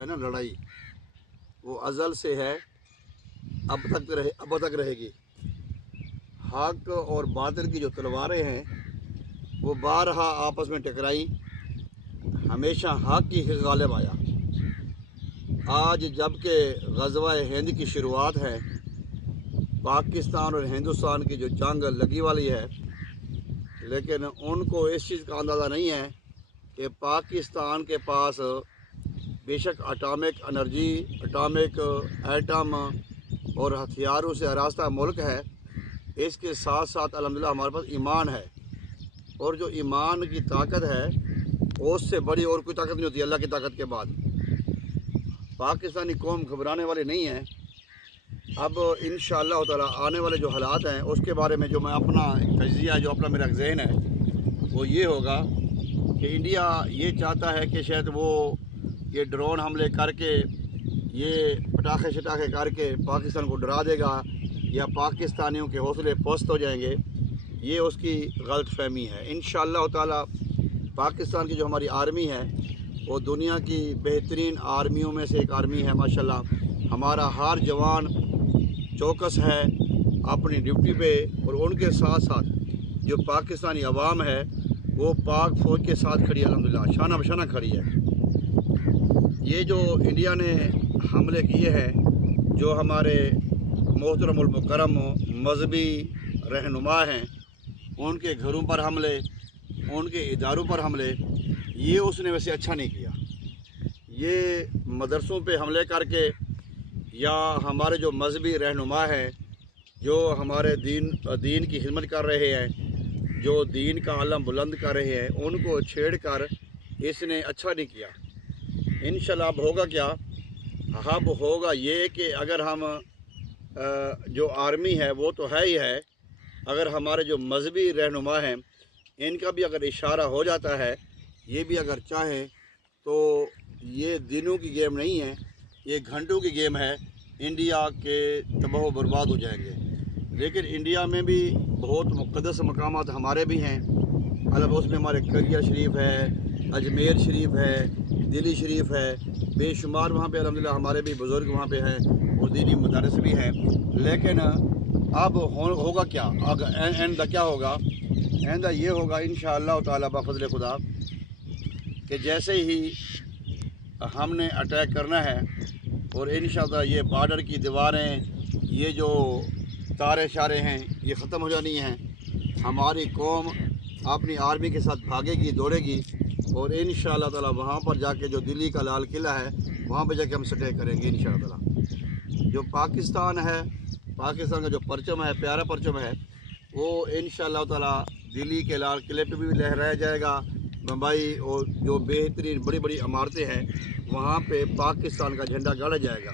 ہے نا لڑائی، وہ ازل سے ہے، اب تک رہے گی۔ حق اور باطل کی جو تلواریں ہیں وہ بارہا آپس میں ٹکرائی، ہمیشہ حق کی غالب آیا۔ آج جب کہ غزوہ ہند کی شروعات ہے، پاکستان اور ہندوستان کی جو جنگ لگی والی ہے، لیکن ان کو اس چیز کا اندازہ نہیں ہے کہ پاکستان کے پاس بے شک اٹامک انرجی، ایٹم اور ہتھیاروں سے آراستہ ملک ہے، اس کے ساتھ ساتھ الحمدللہ ہمارے پاس ایمان ہے، اور جو ایمان کی طاقت ہے اس سے بڑی اور کوئی طاقت نہیں ہوتی اللہ کی طاقت کے بعد۔ پاکستانی قوم گھبرانے والے نہیں ہیں۔ اب انشاءاللہ تعالی آنے والے جو حالات ہیں اس کے بارے میں جو میں اپنا تجزیہ، جو اپنا میرا ذہن ہے وہ یہ ہوگا کہ انڈیا یہ چاہتا ہے کہ شاید وہ یہ ڈرون حملے کر کے، یہ پٹاخے شٹاخے کر کے پاکستان کو ڈرا دے گا یا پاکستانیوں کے حوصلے پست ہو جائیں گے، یہ اس کی غلط فہمی ہے۔ انشاءاللہ تعالی پاکستان کی جو ہماری آرمی ہے وہ دنیا کی بہترین آرمیوں میں سے ایک آرمی ہے ماشاءاللہ۔ ہمارا ہر جوان چوکس ہے اپنی ڈیوٹی پہ، اور ان کے ساتھ ساتھ جو پاکستانی عوام ہے وہ پاک فوج کے ساتھ کھڑی ہے، الحمدللہ شانہ بشانہ کھڑی ہے۔ یہ جو انڈیا نے حملے کیے ہیں، جو ہمارے محترم المکرم مذہبی رہنما ہیں، ان کے گھروں پر حملے، ان کے اداروں پر حملے، یہ اس نے ویسے اچھا نہیں کیا۔ یہ مدرسوں پہ حملے کر کے یا ہمارے جو مذہبی رہنما ہیں، جو ہمارے دین کی خدمت کر رہے ہیں، جو دین کا علم بلند کر رہے ہیں، ان کو چھیڑ کر اس نے اچھا نہیں کیا۔ انشاءاللہ اب ہوگا کیا؟ اب ہوگا یہ کہ اگر ہم جو آرمی ہے وہ تو ہے ہی ہے، اگر ہمارے جو مذہبی رہنما ہیں ان کا بھی اگر اشارہ ہو جاتا ہے، یہ بھی اگر چاہیں تو یہ دنوں کی گیم نہیں ہے، یہ گھنٹوں کی گیم ہے، انڈیا کے تباہ و برباد ہو جائیں گے۔ لیکن انڈیا میں بھی بہت مقدس مقامات ہمارے بھی ہیں، الگ اس میں ہمارے کرگل شریف ہے، اجمیر شریف ہے، دلی شریف ہے، بے شمار وہاں پہ الحمدللہ ہمارے بھی بزرگ وہاں پہ ہیں اور دینی مدارس بھی ہیں۔ لیکن اب ہوگا کیا؟ آئندہ کیا ہوگا؟ آئندہ یہ ہوگا انشاءاللہ تعالی بفضل خدا کہ جیسے ہی ہم نے اٹیک کرنا ہے، اور انشاءاللہ یہ بارڈر کی دیواریں، یہ جو تارے شارے ہیں، یہ ختم ہو جانی ہیں، ہماری قوم اپنی آرمی کے ساتھ بھاگے گی، دوڑے گی، اور انشاءاللہ تعالی وہاں پر جا کے جو دلی کا لال قلعہ ہے وہاں پہ جا کے ہم سٹے کریں گے انشاءاللہ تعالی۔ جو پاکستان ہے، پاکستان کا جو پرچم ہے، پیارا پرچم ہے، وہ انشاءاللہ تعالی دلی کے لال قلعے پہ بھی لہرایا جائے گا، بمبئی اور جو بہترین بڑی بڑی عمارتیں ہیں وہاں پہ پاکستان کا جھنڈا گاڑا جائے گا،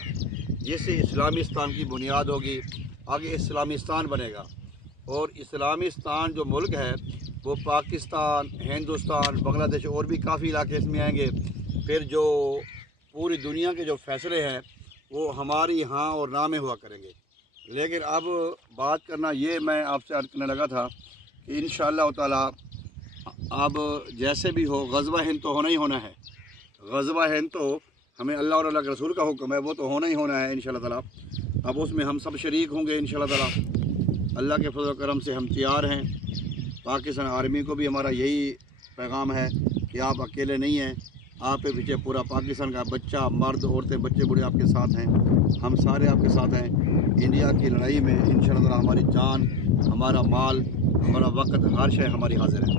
جس سے اسلامیستان کی بنیاد ہوگی، آگے اسلامیستان بنے گا۔ اور اسلامیستان جو ملک ہے وہ پاکستان، ہندوستان، بنگلہ دیش اور بھی کافی علاقے اس میں آئیں گے۔ پھر جو پوری دنیا کے جو فیصلے ہیں وہ ہماری ہاں اور نہ میں ہوا کریں گے۔ لیکن اب بات کرنا یہ میں آپ سے عرض کرنے لگا تھا کہ انشاءاللہ تعالی اب جیسے بھی ہو غزوہ ہند تو ہونا ہی ہونا ہے۔ غزوہ ہند تو ہمیں اللہ اور اللہ کے رسول کا حکم ہے، وہ تو ہونا ہی ہونا ہے انشاءاللہ تعالی۔ اب اس میں ہم سب شریک ہوں گے انشاءاللہ تعالی۔ اللہ کے فضل و کرم سے ہم تیار ہیں۔ پاکستان آرمی کو بھی ہمارا یہی پیغام ہے کہ آپ اکیلے نہیں ہیں، آپ کے پیچھے پورا پاکستان کا بچہ، مرد، عورتیں، بچے بوڑھے آپ کے ساتھ ہیں، ہم سارے آپ کے ساتھ ہیں۔ انڈیا کی لڑائی میں انشاءاللہ تعالی ہماری جان، ہمارا مال، ہمارا وقت، ہر شے ہماری حاضر ہے۔